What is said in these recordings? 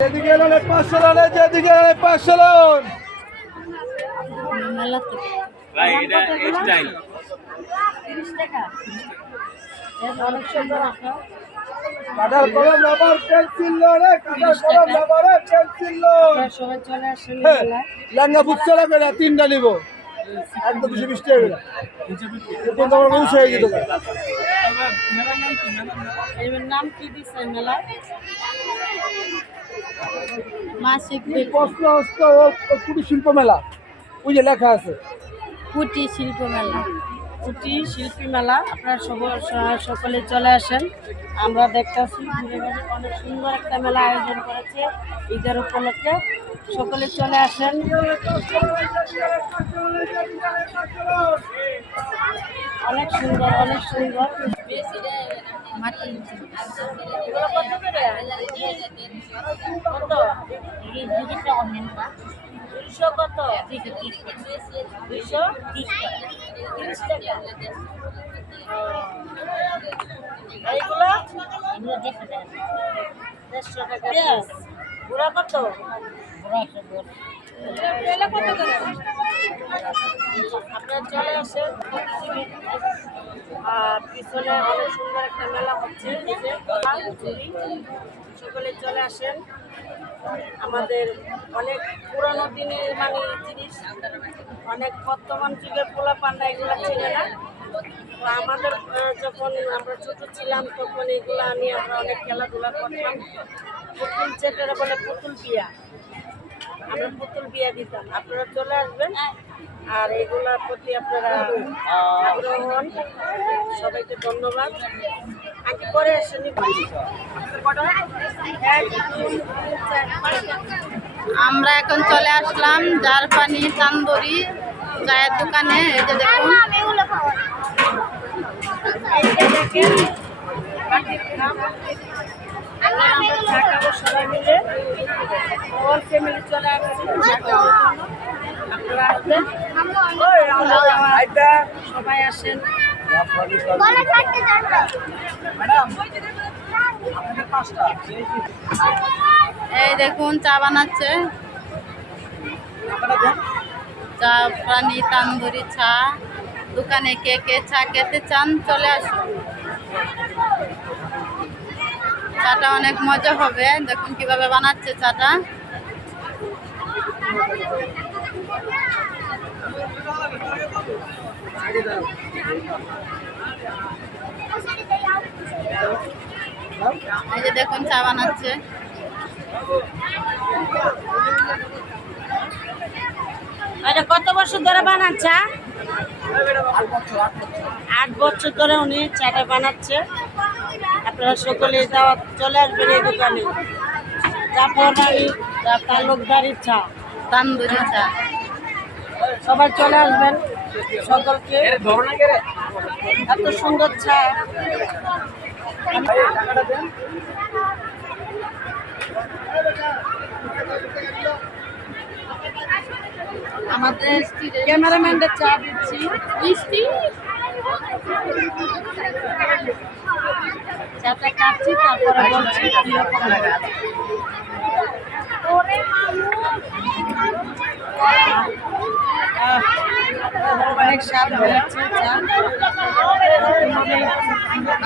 যেদিকে এলেন 500 রানে, যেদিকে এলেন 500 রান। ভাই এটা স্টাইল 30 টাকা। অনেক সুন্দর একটা কাটার কলম রাবার পেন্সিল লোনে, কাটার কলম রাবারে পেন্সিল লোন। সবাই চলে আসেন হ্যাঁ, মেলায়। লেঙ্গা বুকছে লাগবে না, 3টা নিব। একদম 220 টাকা করে। এরপর তো আমার উস হয়ে যেত। এর নাম কি দিছে মেলা? মাসিক প্রশ্ন হস্ত ও কুটির শিল্প মেলা, ওই যে লেখা আছে। কুটি শিল্প মেলা, কুটি শিল্পী মেলা। আপনারা সকলে চলে আসেন। আমরা দেখতেছি ঘুরে ঘুরে অনেক সুন্দর একটা মেলা আয়োজন করেছে ঈদের উপলক্ষে। সকলে চলে আসেন। অনেক সুন্দর, অনেক সুন্দর। এগুলো কত করে? কত? 200 কত? 230 টাকা। এইগুলো 150 টাকা। ঘোড়া কত? আপনারা চলে আসেন। আর পিছনে অনেক সুন্দর একটা মেলা হচ্ছে। সকলে চলে আসেন। আমাদের অনেক পুরানো দিনের মানে জিনিস, অনেক বর্তমান যুগের পোলাপান্না এগুলো চেনে না। তো আমাদের যখন আমরা ছোট ছিলাম তখন এগুলো নিয়ে আমরা অনেক খেলাধুলা করতাম। পুতুল যেটা বলে পুতুল বিয়া, আমরা পুতুল বিয়া দিতাম। আপনারা চলে আসবেন আর এগুলোর প্রতি আপনারা আগ্রহ হন। সবাইকে ধন্যবাদ। আগে পরে আসেনি। আমরা এখন চলে আসলাম জারপানি তান্দুরি চায়ের দোকানে। এই যে দেখুন, সবাই মিলে অল ফ্যামিলি চলে আসছি। আপনারা আসবেন, সবাই আসেন। এই দেখুন চা বানাচ্ছে, জারপানি তান্দুরি চা দোকানে। কে কে চা খেতে চান চলে আসুন। চাটা অনেক মজা হবে। দেখুন কিভাবে বানাচ্ছে চাটা। এই যে দেখুন চা বানাচ্ছে। এটা কত বছর ধরে বানাচ্ছে? 8 বছর ধরে উনি চাটা বানাচ্ছে। আপনারা সকলে দাওয়াত চলে আসবেন এই দোকানে। জাফরবাড়ি তালুকদারি চা, তান্দুরি চা। সবাই চলে আসবেন। সকলকে এত সুন্দর চা। আমাদের ক্যামেরাম্যানদের চা দিচ্ছি। মিষ্টি চাটা কাটছি, তারপরে বলছি কিরকম লাগে। অনেক স্বাদ হয়েছে চা,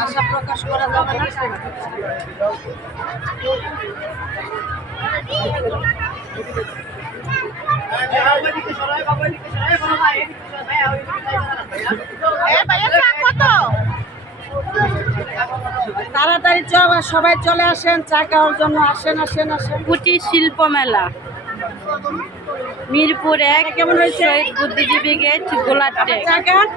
আশা প্রকাশ করা যাবে না। তাড়াতাড়ি সবাই চলে আসেন চা খাওয়ার জন্য। আসেন আসেন আসেন। কুটির শিল্প মেলা, মিরপুর 1, কেমন হয়েছে? শহীদ বুদ্ধিজীবী গেট, গোলাটে। চা খান।